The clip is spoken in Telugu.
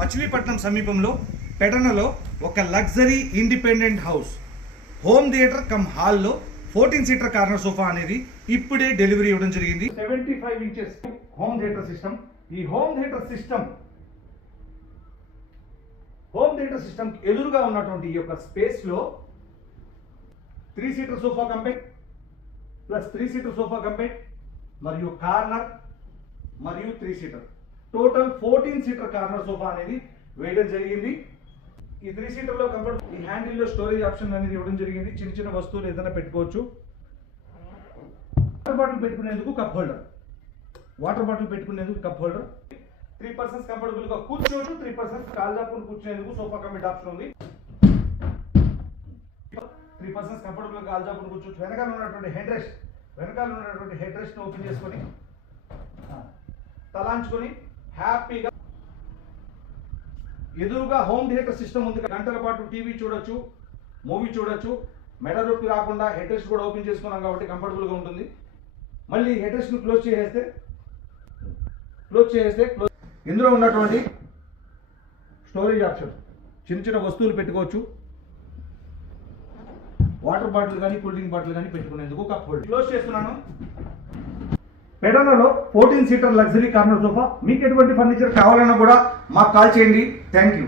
మచిలీపట్నం సమీపంలో పెడనలో ఒక luxury independent house home theatre come హాల్లో 14 సీటర్ కార్నర్ సోఫా అనేది ఇప్పుడే డెలివరీ ఇవ్వడం జరిగింది. 75 ఇంచెస్ హోమ్ థియేటర్ సిస్టమ్. ఈ హోమ్ థియేటర్ సిస్టమ్ ఎదురుగా ఉన్నటువంటి ఈ యొక్క స్పేస్ లో 3 seater sofa కంపెట్ plus 3 seater sofa కంపెట్ మరియు కార్నర్ మరియు 3 seater total 14 seater corner sofa అనేది వేయడం జరిగింది. ఈ 3 సీటర్ లో కంఫర్ట్ ఈ హ్యాండిల్ లో స్టోరేజ్ ఆప్షన్ అనేది ఇవ్వడం జరిగింది. చిన్న చిన్న వస్తువులు ఏదైనా పెట్టుకోవచ్చు. వాటర్ బాటిల్ పెట్టుకునేందుకు కప్ హోల్డర్, 3 పర్సన్స్ కంఫర్టబుల్ గా కూర్చోవచ్చు. 3 పర్సన్స్ కాల్ జాపుకుని కూర్చునేందుకు సోఫా కంపెట్ ఆప్షన్ ఉంది. 3 పర్సన్స్ కంఫర్టబుల్ గా కాల్ జాపుకుని కూర్చోవచ్చు. వెనకాల ఉన్నటువంటి హెడ్ రెస్ట్ ఓపెన్ చేసుకొని తలాంచుకొని హ్యాపీగా ఎదురుగా హోమ్ థియేటర్ సిస్టమ్ ఉంది. గంటల పాటు టీవీ చూడొచ్చు, మూవీ చూడొచ్చు. మెడ నొప్పి రాకుండా హెడ్ రెస్ట్ కూడా ఓపెన్ చేసుకున్నాం కాబట్టి కంఫర్టబుల్ గా ఉంటుంది. మళ్ళీ హెడ్ రెస్ట్ ను క్లోజ్ చేసేస్తే ఇందులో ఉన్నటువంటి స్టోరేజ్ ఆప్షన్ చిన్న చిన్న వస్తువులు పెట్టుకోవచ్చు. వాటర్ బాటిల్ కానీ కూల్ డ్రింక్ బాటిల్ కానీ పెట్టుకునేందుకు కప్ హోల్డర్. క్లోజ్ చేస్తున్నాను. పెడనలో 14 సీటర్ లగ్జరీ కార్నర్ సోఫా. మీకు ఎటువంటి ఫర్నిచర్ కావాలన్నా కూడా మాకు కాల్ చేయండి. Thank you.